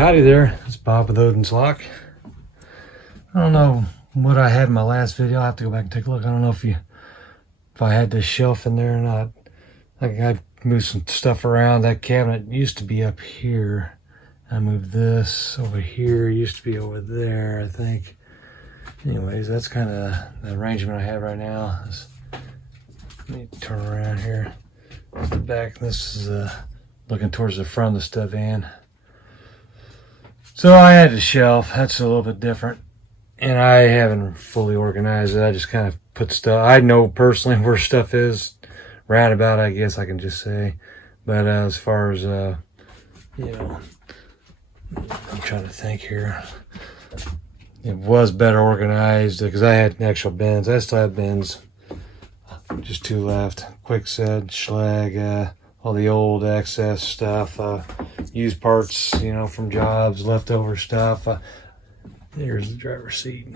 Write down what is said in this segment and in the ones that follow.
howdy there, it's Bob with Odin's Lock. I don't know what I had in my last video. I'll have to go back and take a look. I don't know if I had this shelf in there or not. I moved some stuff around. That cabinet used to be up here. I moved this over here. It used to be over there, I think. Anyways, that's kind of the arrangement I have right now. Let me turn around here. This is the back. This is looking towards the front of the Drivein. So I had a shelf. That's a little bit different. And I haven't fully organized it. I just kind of put stuff. I know personally where stuff is. Roundabout, I guess I can just say. But as far as, you know, I'm trying to think here. It was better organized because I had actual bins. I still have bins. Just two left. Quickset, Schlag, all the old excess stuff. Used parts, you know, from jobs, leftover stuff. Here's the driver's seat.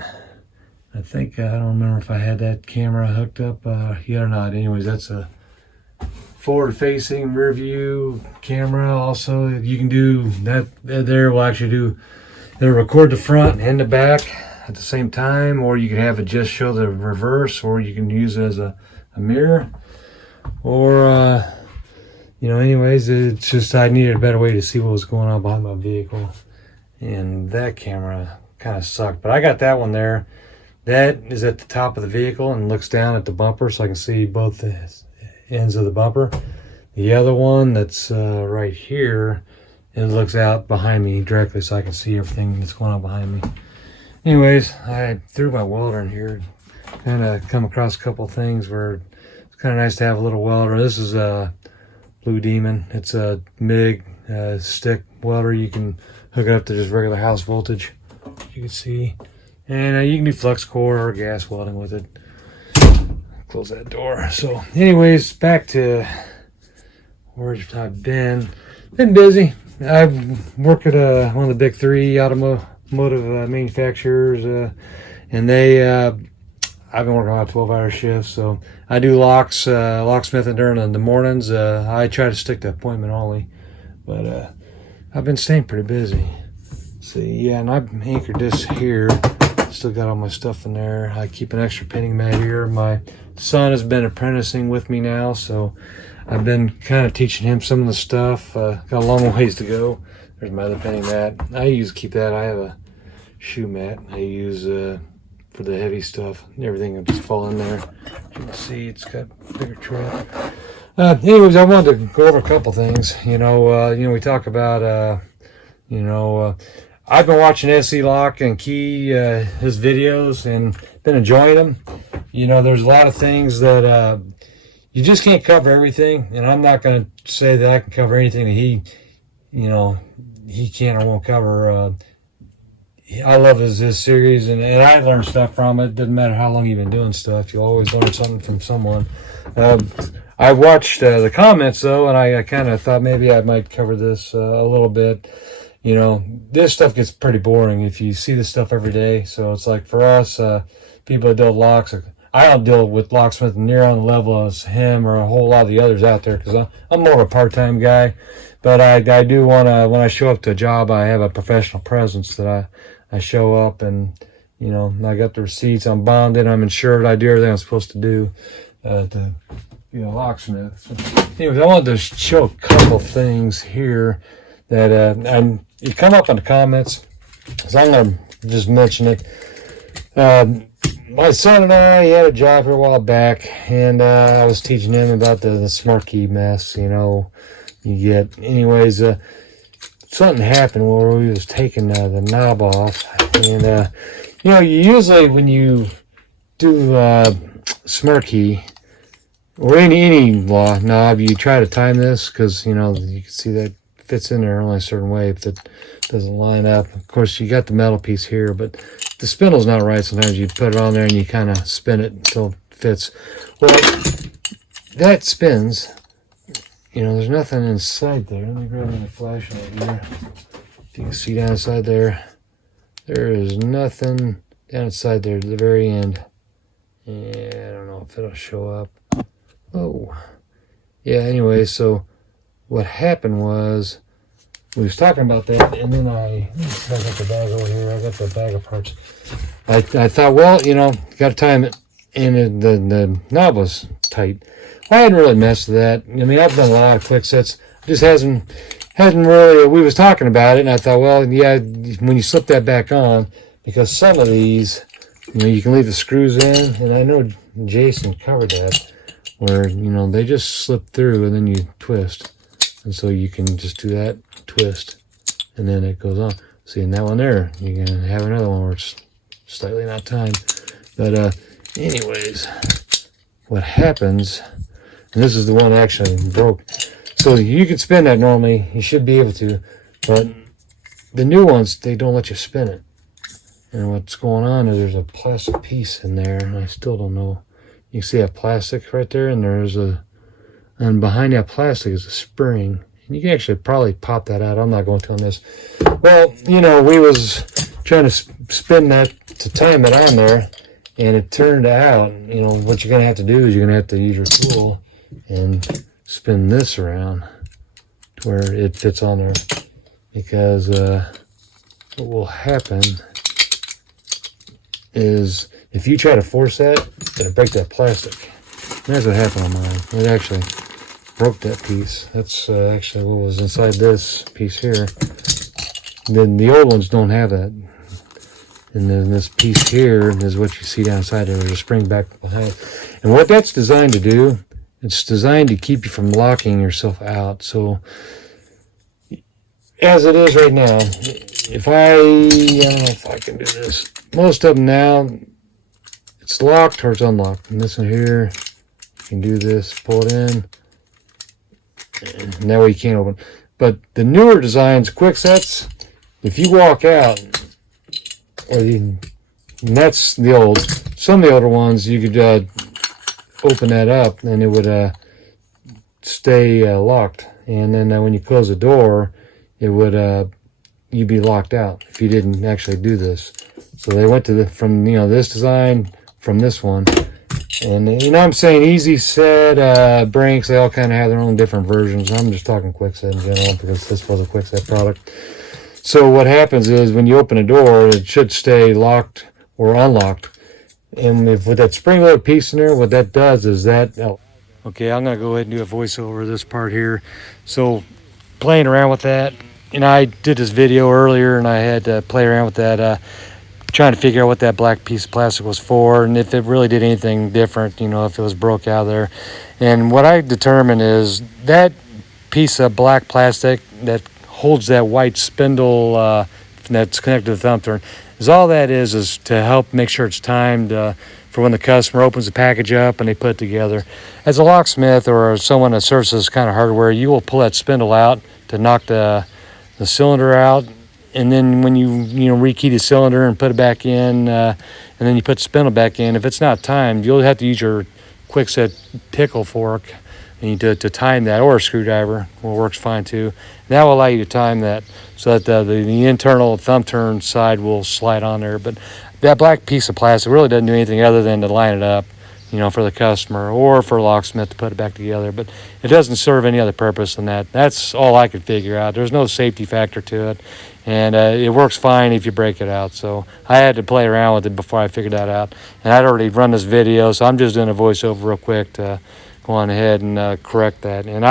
I think, I don't remember if I had that camera hooked up yet or not. Anyways, that's a forward-facing rear view camera. Also, you can do that there. Will actually do, it'll record the front and the back at the same time, or you can have it just show the reverse, or you can use it as a mirror, or you know, anyways, it's just I needed a better way to see what was going on behind my vehicle, and that camera kind of sucked. But I got that one there. That is at the top of the vehicle and looks down at the bumper, so I can see both the ends of the bumper. The other one that's right here, it looks out behind me directly, so I can see everything that's going on behind me. Anyways, I threw my welder in here. Kind of come across a couple things where it's kind of nice to have a little welder. This is a Blue Demon. It's a MIG stick welder. You can hook it up to just regular house voltage, you can see. And you can do flux core or gas welding with it. Close that door. So anyways, back to where I've been. Been busy. I work at one of the big three automotive manufacturers, and they I've been working on 12-hour shifts, so I do locksmith during the mornings. I try to stick to appointment only, but I've been staying pretty busy. See, yeah, and I've anchored this here. Still got all my stuff in there. I keep an extra painting mat here. My son has been apprenticing with me now, so I've been kind of teaching him some of the stuff. Got a long ways to go. There's my other painting mat. I usually keep that. I have a shoe mat I use for the heavy stuff. Everything will just fall in there. You can see it's got a bigger trail. Anyways, I wanted to go over a couple things. You know, we talk about, I've been watching SE Lock and Key, his videos, and been enjoying them. You know, there's a lot of things that you just can't cover everything, and I'm not going to say that I can cover anything that he can or won't cover. I love his series, and I learn stuff from it. Doesn't matter how long you've been doing stuff, you always learn something from someone. I watched the comments though, and I kind of thought maybe I might cover this a little bit. You know, this stuff gets pretty boring if you see this stuff every day. So it's like for us, people that deal with locks, I don't deal with locksmith near on the level as him or a whole lot of the others out there, because I'm more of a part-time guy. But I do want to, when I show up to a job, I have a professional presence that I show up, and, you know, I got the receipts, I'm bonded, I'm insured, I do everything I'm supposed to do to be a locksmith. So, anyways, I wanted to show a couple things here that and you come up in the comments, so I'm going to just mention it. My son and I had a job here a while back, and I was teaching him about the smart key mess, you know, you get. Anyways, something happened where we was taking the knob off, and you know, you usually when you do smart key or any knob, you try to time this, because, you know, you can see that fits in there only a certain way. If it doesn't line up, of course you got the metal piece here, but the spindle's not right. Sometimes you put it on there and you kind of spin it until it fits. Well, that spins. You know, there's nothing inside there. Let me grab my flashlight here. If you can see down inside there, there is nothing down inside there to the very end. Yeah, I don't know if it'll show up. Oh, yeah. Anyway, so what happened was we was talking about that, and then I got the bag over here. I got the bag of parts. I thought, well, you know, got to time it, and the knob was tight. I hadn't really messed with that. I mean, I've done a lot of quick sets. Just hasn't really. We was talking about it, and I thought, well, yeah, when you slip that back on, because some of these, you know, you can leave the screws in, and I know Jason covered that, where, you know, they just slip through and then you twist, and so you can just do that, twist, and then it goes on. See, in that one there, you can have another one where it's slightly not timed. But anyways, what happens, and this is the one actually broke. So you can spin that normally, you should be able to, but the new ones, they don't let you spin it. And what's going on is there's a plastic piece in there, and I still don't know. You can see that plastic right there, and and behind that plastic is a spring. And you can actually probably pop that out. I'm not going to on this. Well, you know, we was trying to spin that to time it on there, and it turned out, you know, what you're going to have to do is you're going to have to use your tool and spin this around to where it fits on there. Because what will happen is if you try to force that, it'll break that plastic. And that's what happened on mine. It actually broke that piece. That's actually what was inside this piece here. Then the old ones don't have that. And then this piece here is what you see down inside there. There's a spring back behind. And what that's designed to do, it's designed to keep you from locking yourself out. So as it is right now, if I don't know if I can do this. Most of them now, it's locked or it's unlocked. And this one here, you can do this, pull it in, and that way you can't open. But the newer designs, quick sets, if you walk out, and that's the old. Some of the older ones, you could open that up and it would stay locked. And then when you close the door, it would you'd be locked out if you didn't actually do this. So they went to from you know, this design from this one, and you know, I'm saying easy set, Brinks, they all kind of have their own different versions. I'm just talking quick set in general because this was a quick set product. So what happens is when you open a door, it should stay locked or unlocked. And if with that spring load piece in there, what that does is that. Okay, I'm gonna go ahead and do a voiceover of this part here. So playing around with that, and I did this video earlier, and I had to play around with that, trying to figure out what that black piece of plastic was for, and if it really did anything different, you know, if it was broke out of there. And what I determined is that piece of black plastic that holds that white spindle that's connected to the thumb turn, is all that is to help make sure it's timed for when the customer opens the package up and they put it together. As a locksmith or someone that services this kind of hardware, you will pull that spindle out to knock the cylinder out, and then when you rekey the cylinder and put it back in, and then you put the spindle back in, if it's not timed, you'll have to use your quick set pickle fork and to time that, or a screwdriver, well, works fine too. That will allow you to time that so that the internal thumb turn side will slide on there. But that black piece of plastic really doesn't do anything other than to line it up, you know, for the customer or for a locksmith to put it back together. But it doesn't serve any other purpose than that. That's all I could figure out. There's no safety factor to it, and it works fine if you break it out. So I had to play around with it before I figured that out. And I'd already run this video, so I'm just doing a voiceover real quick to go on ahead and correct that. And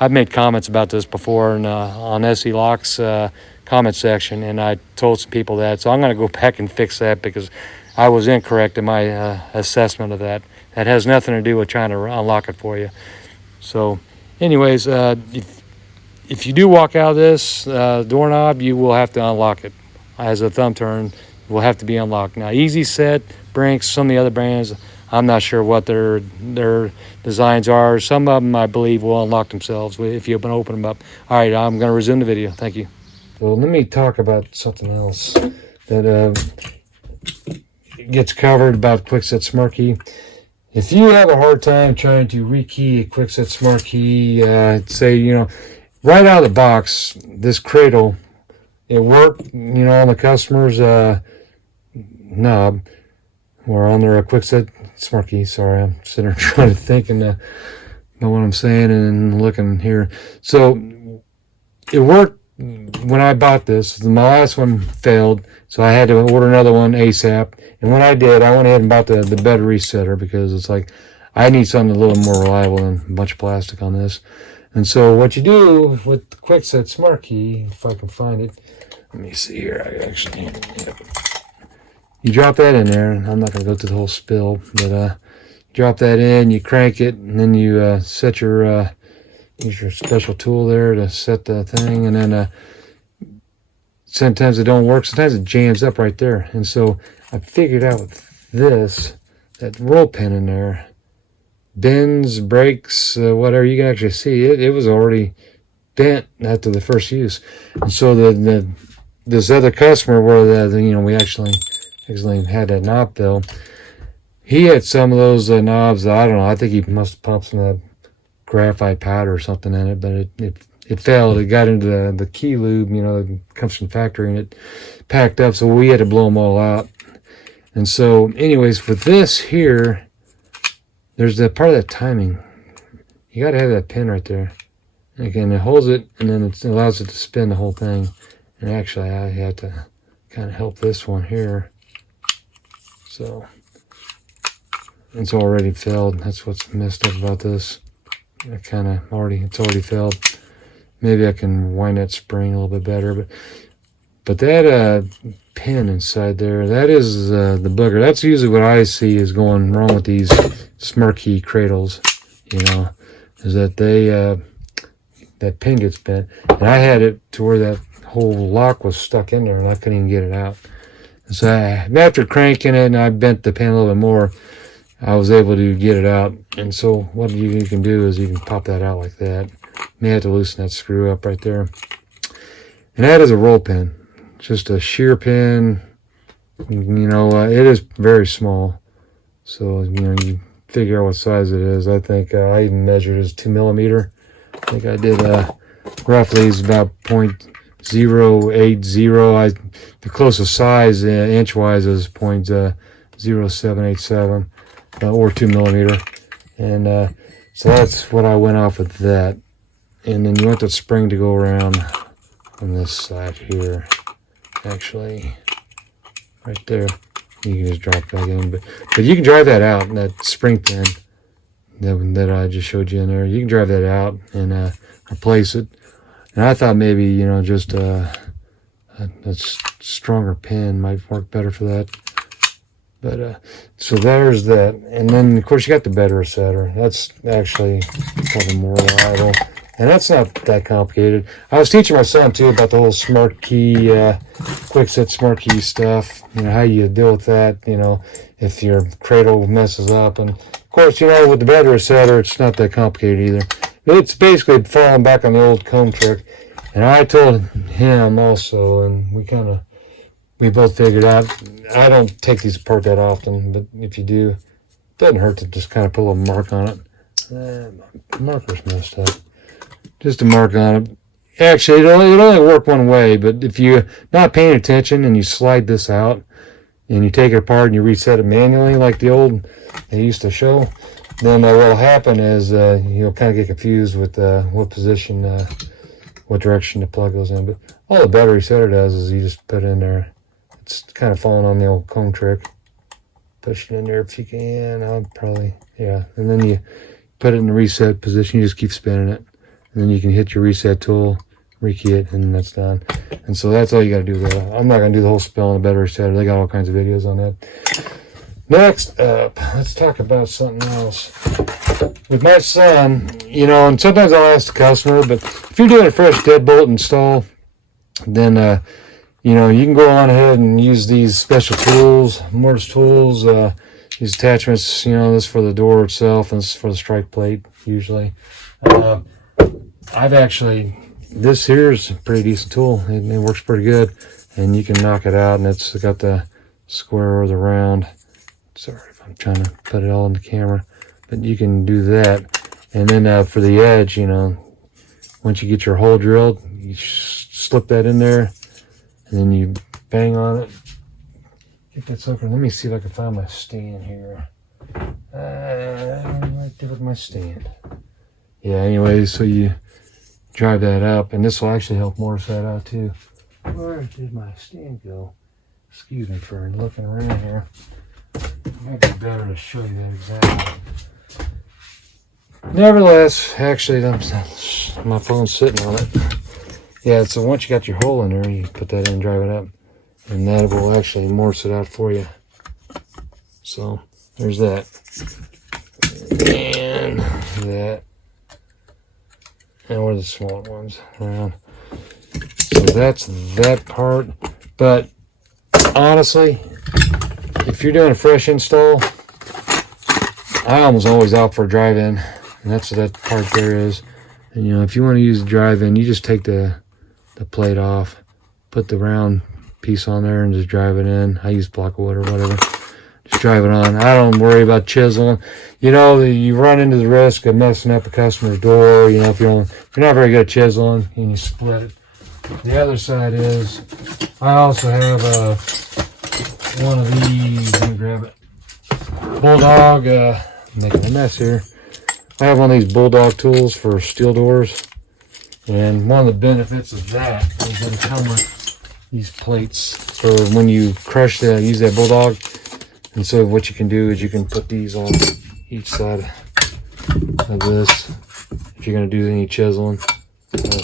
I've made comments about this before on SE Locks comment section, and I told some people that. So I'm going to go back and fix that because I was incorrect in my assessment of that. That has nothing to do with trying to unlock it for you. So anyways, if you do walk out of this doorknob, you will have to unlock it. As a thumb turn, will have to be unlocked. Now, Easy Set, Brinks, some of the other brands, I'm not sure what their designs are. Some of them, I believe, will unlock themselves if you open them up. All right, I'm going to resume the video. Thank you. Well, let me talk about something else that gets covered about Quickset Smart Key. If you have a hard time trying to rekey a Quickset Smart Key, say, you know, right out of the box, this cradle, it worked, you know, on the customer's knob or on their Quickset Smart Key. Sorry, I'm sitting there trying to think and know what I'm saying and looking here. So it worked when I bought this, my last one failed, so I had to order another one ASAP. And when I did, I went ahead and bought the better resetter, because it's like, I need something a little more reliable than a bunch of plastic on this. And so what you do with the Quickset Smart Key, if I can find it, let me see here, I actually, yep. You drop that in there, and I'm not going to go through the whole spill, but drop that in, you crank it, and then you set your, use your special tool there to set the thing, and then sometimes it don't work, sometimes it jams up right there. And so I figured out with this, that roll pin in there, bends, breaks, whatever, you can actually see it was already bent after the first use. And so this other customer where we actually had that knob bill, he had some of those knobs, I don't know, I think he must have pumped some of that graphite powder or something in it, but it failed. It got into the key lube, that comes from the factory, and it packed up, so we had to blow them all out. And so anyways, for this here, there's the part of that timing. You got to have that pin right there. And again, it holds it, and then it allows it to spin the whole thing. And actually, I had to kind of help this one here. So it's already failed. That's what's messed up about this. It's already failed. Maybe I can wind that spring a little bit better, but that pin inside there, that is the booger. That's usually what I see is going wrong with these Smart Key cradles, is that that pin gets bent. And I had it to where that whole lock was stuck in there, and I couldn't even get it out. And so after cranking it, and I bent the pin a little bit more, I was able to get it out. And so what you can do is you can pop that out like that. You may have to loosen that screw up right there. And that is a roll pin. Just a shear pin. It is very small. So, you figure out what size it is. I think I even measured it as 2 millimeter. I think I did roughly is about 0.080. The closest size inch-wise is 0.0787. Or 2 millimeter, and so that's what I went off with that. And then you want that spring to go around on this side here, actually, right there. You can just drop it back in, but you can drive that out, that spring pin that I just showed you in there. You can drive that out and replace it. And I thought maybe just a stronger pin might work better for that. But so there's that, and then of course you got the better resetter. That's actually probably more reliable, and that's not that complicated. I was teaching my son too about the whole Smart Key, Quickset Smart Key stuff. How you deal with that. If your cradle messes up, and of course with the better resetter, it's not that complicated either. It's basically falling back on the old comb trick, and I told him also, and we both figured out, I don't take these apart that often, but if you do, it doesn't hurt to just kind of put a little mark on it. The marker's messed up. Just a mark on it. Actually, it only work one way, but if you're not paying attention and you slide this out, and you take it apart and you reset it manually like the old they used to show, then what will happen is you'll kind of get confused with what position, what direction the plug goes in. But all the battery setter does is you just put it in there. It's kind of falling on the old comb trick. Push it in there if you can. I'll probably, yeah. And then you put it in the reset position. You just keep spinning it. And then you can hit your reset tool, rekey it, and that's done. And so that's all you got to do there. I'm not going to do the whole spell on the battery setter. They got all kinds of videos on that. Next up, let's talk about something else. With my son, and sometimes I'll ask the customer, but if you're doing a fresh deadbolt install, then you can go on ahead and use these special tools, mortise tools, these attachments, this for the door itself, and this is for the strike plate, usually. This here is a pretty decent tool. It works pretty good, and you can knock it out, and it's got the square or the round. Sorry if I'm trying to put it all in the camera, but you can do that. And then for the edge, once you get your hole drilled, you slip that in there, and then you bang on it. Get that sucker. Let me see if I can find my stand here. Right there with my stand. Yeah, anyway, so you drive that up, and this will actually help mortise that out too. Where did my stand go? Excuse me for looking around here. It might be better to show you that exactly. Nevertheless, actually, my phone's sitting on it. Yeah, so once you got your hole in there, you put that in, drive it up, and that will actually mortise it out for you. So there's that, and that, and what are the small ones around. So that's that part. But honestly, if you're doing a fresh install, I almost always opt for a drive-in, and that's what that part there is. And you know, if you want to use the drive-in, you just take the plate off, put the round piece on there, and just drive it in. I use block of wood or whatever. Just drive it on. I don't worry about chiseling. You know, you run into the risk of messing up a customer's door. You know, if you're not very good at chiseling, and you split it. The other side is, I also have one of these. Let me grab it. Bulldog. Making a mess here. I have one of these Bulldog Tools for steel doors, and one of the benefits of that is that it comes with these plates for when you crush that, use that Bulldog. And so what you can do is you can put these on each side of this if you're going to do any chiseling.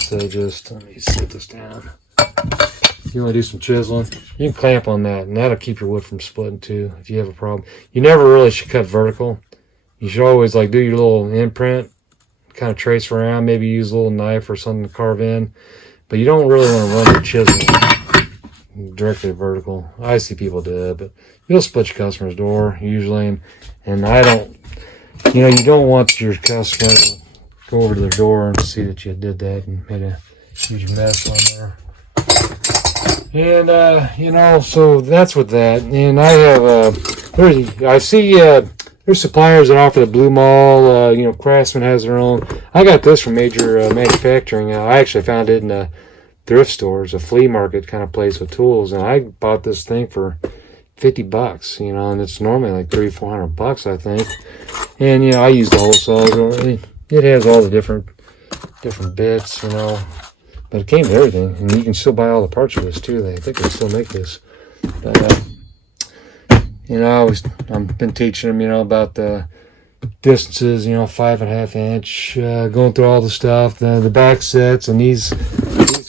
So just, let me set this down. If you want to do some chiseling, you can clamp on that, and that'll keep your wood from splitting too if you have a problem. You never really should cut vertical. You should always like do your little imprint, kind of trace around, maybe use a little knife or something to carve in. But you don't really want to run your chisel directly vertical. I see people do it, but you'll split your customer's door usually. And I don't, you know, you don't want your customer to go over to their door and see that you did that and made a huge mess on there. And, you know, so that's with that. And I have, I see, there's suppliers that offer the Blue Mall, you know, Craftsman has their own. I got this from Major Manufacturing. I actually found it in a thrift stores, a flea market kind of place with tools. And I bought this thing for $50, you know, and it's normally like $300-400, I think. And, you know, I use the whole saw. It has all the different bits, you know. But it came with everything, and you can still buy all the parts of this too. I think they still make this. But, you know, I've been teaching them, you know, about the distances, you know, 5.5 inch, going through all the stuff, the back sets, and these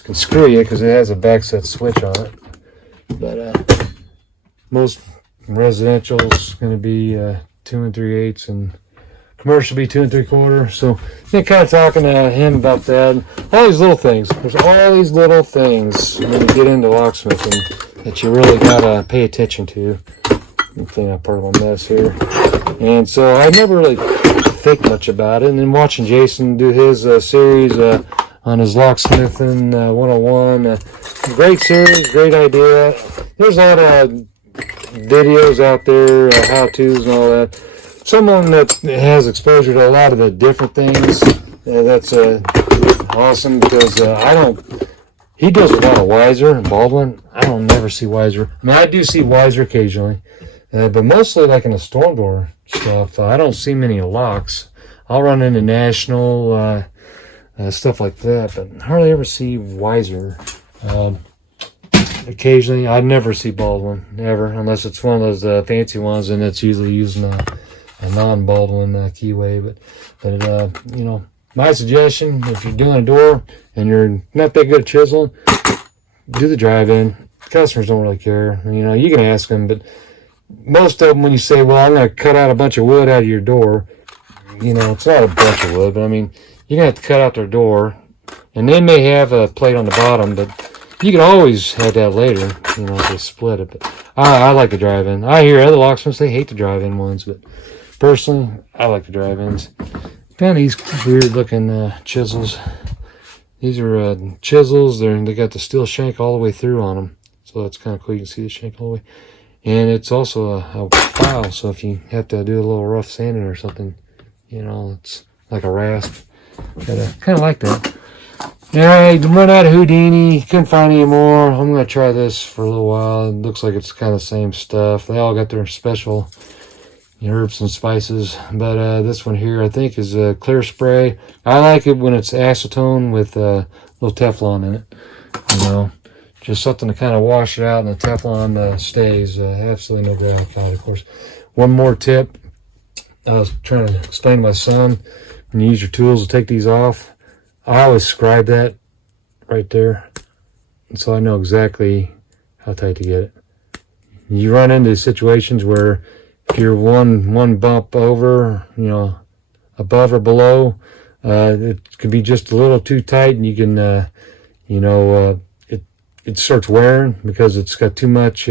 can screw you because it has a back set switch on it. But most residential is going to be 2 3/8, and commercial be 2 3/4. So yeah, kind of talking to him about that. All these little things. There's all these little things when you get into locksmithing that you really gotta pay attention to. I'm cleaning up part of my mess here. And so I never really think much about it. And then watching Jason do his series on his locksmithing 101. Great series, great idea. There's a lot of videos out there, how-tos and all that. Someone that has exposure to a lot of the different things, that's awesome, because he does a lot of Wiser and Baldwin. I don't never see Wiser. I mean, I do see Wiser occasionally, but mostly like in the storm door stuff. I don't see many locks. I'll run into National, stuff like that, but hardly ever see Wiser. Occasionally, I never see Baldwin, ever, unless it's one of those fancy ones, and it's usually using a non-Baldwin keyway. But you know, my suggestion, if you're doing a door and you're not that good at chiseling, do the drive-in. Customers don't really care. You know, you can ask them, but most of them, when you say, well, I'm going to cut out a bunch of wood out of your door, you know, it's not a bunch of wood, but I mean, you're going to have to cut out their door, and they may have a plate on the bottom, but you can always have that later, you know, if they split it. But I like the drive-in. I hear other locksmiths, they hate the drive-in ones, but personally, I like the drive-ins. Found these weird-looking chisels. These are chisels. They got the steel shank all the way through on them, so that's kind of cool. You can see the shank all the way. And it's also a file, so if you have to do a little rough sanding or something, you know, it's like a rasp. Kind of like that. I run out of Houdini, couldn't find any more. I'm going to try this for a little while. It looks like it's kind of the same stuff. They all got their special, herbs and spices. But this one here I think is a clear spray. I like it when it's acetone with a little Teflon in it, you know, just something to kind of wash it out, and the Teflon stays. Absolutely no gray alkali, of course. One more tip I was trying to explain to my son: when you use your tools to take these off, I always scribe that right there, and so I know exactly how tight to get it. You run into situations where if you're one bump over, you know, above or below, it could be just a little too tight, and you can, you know, it starts wearing because it's got too much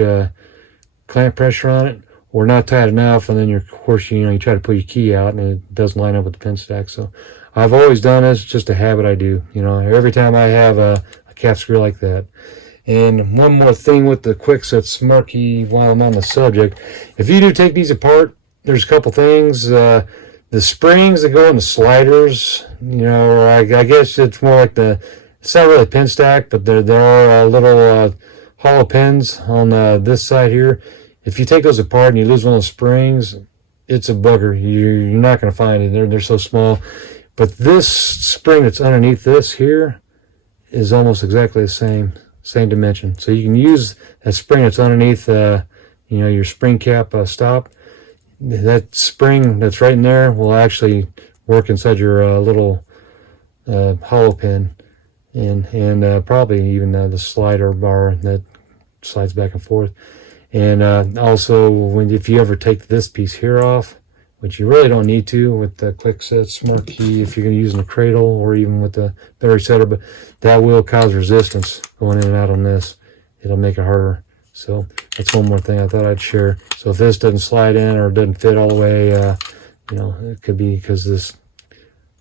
clamp pressure on it, or not tight enough, and then of course, you know, you try to pull your key out and it doesn't line up with the pin stack. So I've always done this. It's just a habit I do, you know, every time I have a cap screw like that. And one more thing with the Quickset smart key while I'm on the subject. If you do take these apart, there's a couple things. The springs that go in the sliders, you know, or I guess it's more like it's not really pin stack, but there are little hollow pins on this side here. If you take those apart and you lose one of the springs, it's a bugger. You're not going to find it. They're so small. But this spring that's underneath this here is almost exactly the same dimension. So you can use that spring that's underneath, you know, your spring cap stop. That spring that's right in there will actually work inside your little hollow pin, and probably even the slider bar that slides back and forth. And also, if you ever take this piece here off, which you really don't need to with the Quickset smart key if you're going to use in a cradle or even with the battery setter, but that will cause resistance going in and out on this. It'll make it harder. So that's one more thing I thought I'd share. So if this doesn't slide in or doesn't fit all the way, you know, it could be because this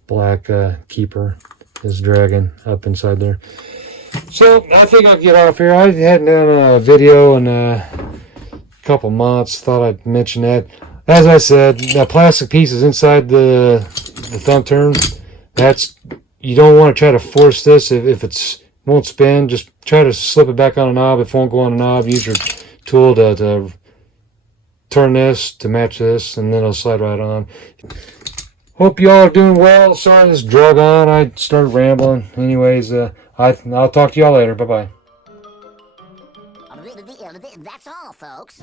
black keeper is dragging up inside there. So I think I'll get off here. I hadn't done a video in a couple months. Thought I'd mention that. As I said, that plastic piece is inside the thumb turn. You don't want to try to force this if it won't spin. Just try to slip it back on a knob. If it won't go on a knob, use your tool to turn this to match this, and then it'll slide right on. Hope you all are doing well. Sorry this drug on. I started rambling. Anyways, I'll talk to y'all later. Bye-bye. That's all, folks.